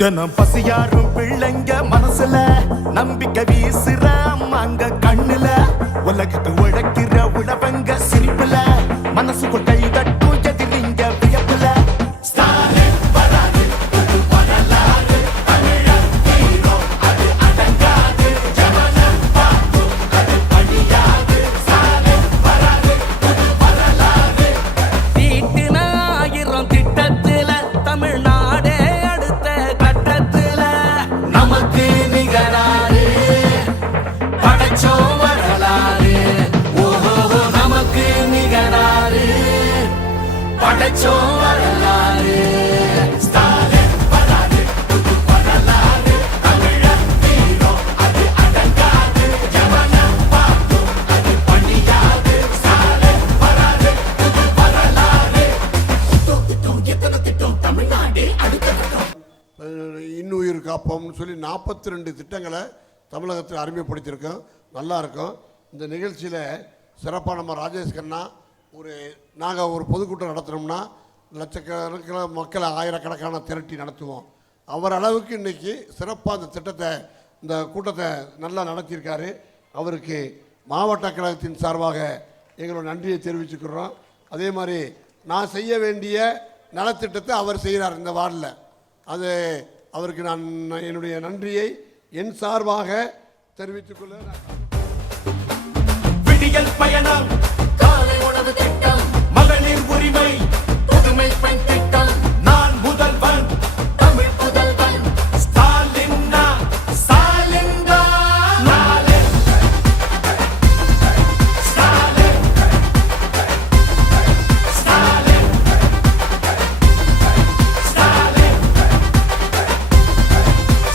தினம் பசியாரும் பிள்ளைங்க மனசுல நம்பிக்கை வீசுற அம்மாங்க கண்ணுல உலகத்து உழைக்கிற உழவங்க சிரிப்புல மனசுக்குள் கை தட்டும் எதிரிங்க வியப்புல ஸ்டாலின் வராது புது வரலாறு தமிழர் ஹீரோ அது அடங்காது ஜமனம் பார்க்கும் அது அழியாது ஸ்டாலின் வராது புது வரலாறு தீட்டின 1000 திட்டத்துல தமிழ்நாடே அடுத்த கட்டத்துல நமக்கு நிகராறு படைச்சோ வரலாறு ஓஹோ நமக்கு நிகராறு படைச்சோ வரலாறு ஸ்டாலின் வராது புது வரலாறு தமிழர் ஹீரோ அது அடங்காது ஜமனம் பார்க்கும் அது அழியாது ஸ்டாலின் வராது புது வரலாறு திட்டம் எத்தனை திட்டம் தமிழ்நாடே அடுத்த கட்டம் இன்னுயிர் காப்போம்னு சொல்லி 42 திட்டங்களை தமிழகத்தில் அறிமுகப்படுத்தியிருக்கோம். நல்லா இருக்கும். இந்த நிகழ்ச்சியில் சிறப்பாக நம்ம ராஜேஷ் கண்ணா நாங்கள் ஒரு பொதுக்கூட்டம் நடத்தினோம்னா லட்சக்கணக்கில் மக்களை ஆயிரக்கணக்கான திரட்டி நடத்துவோம். அவர் அளவுக்கு இன்றைக்கி சிறப்பாக இந்த திட்டத்தை இந்த கூட்டத்தை நல்லா நடத்தியிருக்காரு. அவருக்கு மாவட்ட கழகத்தின் சார்பாக எங்களோட நன்றியை தெரிவிச்சுக்கிறோம். அதே மாதிரி நான் செய்ய வேண்டிய நலத்திட்டத்தை அவர் செய்கிறார் இந்த வார்டில். அது அவருக்கு நான் என்னுடைய நன்றியை என் சார்பாக தெரிவித்துக் கொள்ள. விடியல் பயணம் காலை உணவு திட்டம் மகளிர் உரிமை புதுமை பெண் திட்டம் நான் முதல்வன் தமிழ் புதல்வன் ஸ்டாலின் ஸ்டாலின் ஸ்டாலின் ஸ்டாலின் ஸ்டாலின்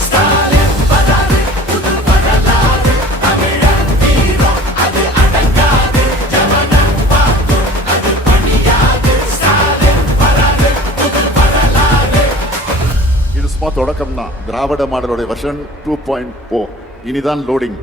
ஸ்டாலின் வராது புது வரலாறு தமிழர் ஹீரோ அது அடங்காது ஜமனம் பார்க்கும் அது அழியாது ஸ்டாலின் வராது புது வரலாறு. இது சும்மா தொடக்கம் தான். திராவிட மாடலோட வெர்ஷன் 2.0 இனிதான் லோடிங்.